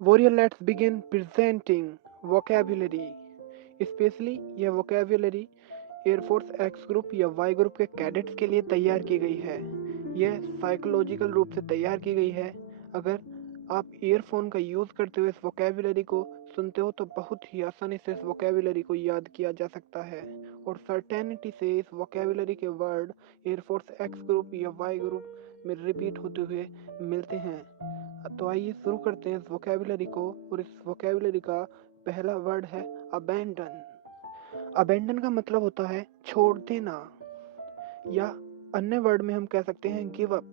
Warrior, let's begin presenting vocabulary. Specially यह vocabulary air force x group या Y group के cadets के लिए तैयार की गई है। यह साइकोलॉजिकल रूप से तैयार की गई है। अगर आप ईयरफोन का यूज़ करते हुए इस vocabulary को सुनते हो तो बहुत ही आसानी से इस vocabulary को याद किया जा सकता है और सर्टेनिटी से इस vocabulary के वर्ड एयरफोर्स एक्स ग्रुप या वाई ग्रुप में रिपीट होते हुए मिलते हैं। तो आइए शुरू करते हैं इस वोकेबुलरी को और इस वोकेबुलरी का पहला वर्ड है अबेंडन। अबेंडन का मतलब होता है छोड़ देना या अन्य वर्ड में हम कह सकते हैं गिव अप।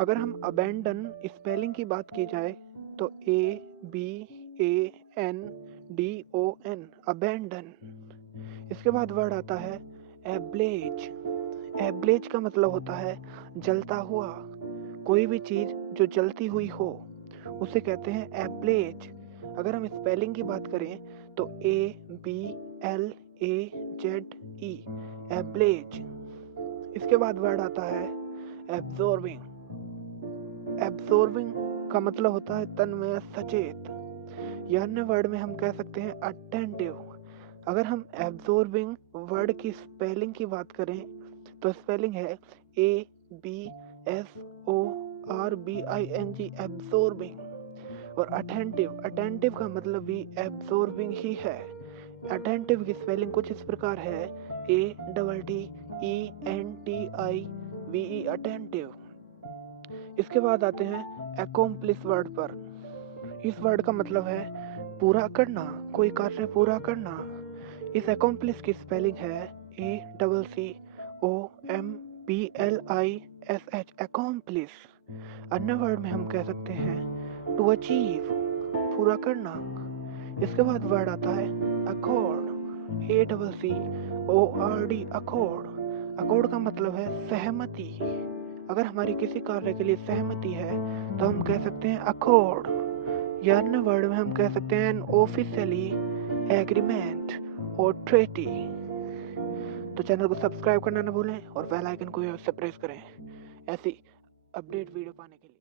अगर हम अबेंडन स्पेलिंग की बात की जाए तो ABANDON अबेंडन। इसके बाद वर्ड आता है एब्लेज। एब्लेज का मतलब होता है जलता हुआ। कोई भी चीज जो जलती हुई हो उसे कहते हैं एब्लेज। अगर हम स्पेलिंग की बात करें तो ABLAZE एब्लेज। इसके बाद वर्ड आता है एब्जॉर्बिंग। एब्जॉर्बिंग का मतलब होता है तन्मय सचेत। या अन्य वर्ड में हम कह सकते हैं अटेंटिव। अगर हम एब्जॉर्बिंग वर्ड की स्पेलिंग की बात करें तो स्पेलिंग है ABSORBING एब्जॉर्बिंग। और अटेंटिव का मतलब भी एब्जॉर्बिंग ही है। अटेंटिव की स्पेलिंग कुछ इस प्रकार है ATTENTIVE अटेंटिव। इसके बाद आते हैं अकॉम्प्लिश वर्ड पर। इस वर्ड का मतलब है पूरा करना, कोई कार्य पूरा करना। इस अकॉम्प्लिश की स्पेलिंग है ACCOMPLISH अकॉम्प्लिश। अन्य वर्ड में हम कह सकते हैं टू अचीव, पूरा करना। इसके बाद वर्ड आता है अकॉर्ड। ACCORD accord. अकॉर्ड का मतलब है सहमति। अगर हमारी किसी कार्य के लिए सहमति है तो हम कह सकते हैं अकॉर्ड। या अन्य वर्ड में हम कह सकते हैं ऑफिशियली एग्रीमेंट और ट्रेटी। तो चैनल को सब्सक्राइब करना न भूलें और बेल आइकन को अवश्य प्रेस करें ऐसी अपडेट वीडियो पाने के लिए।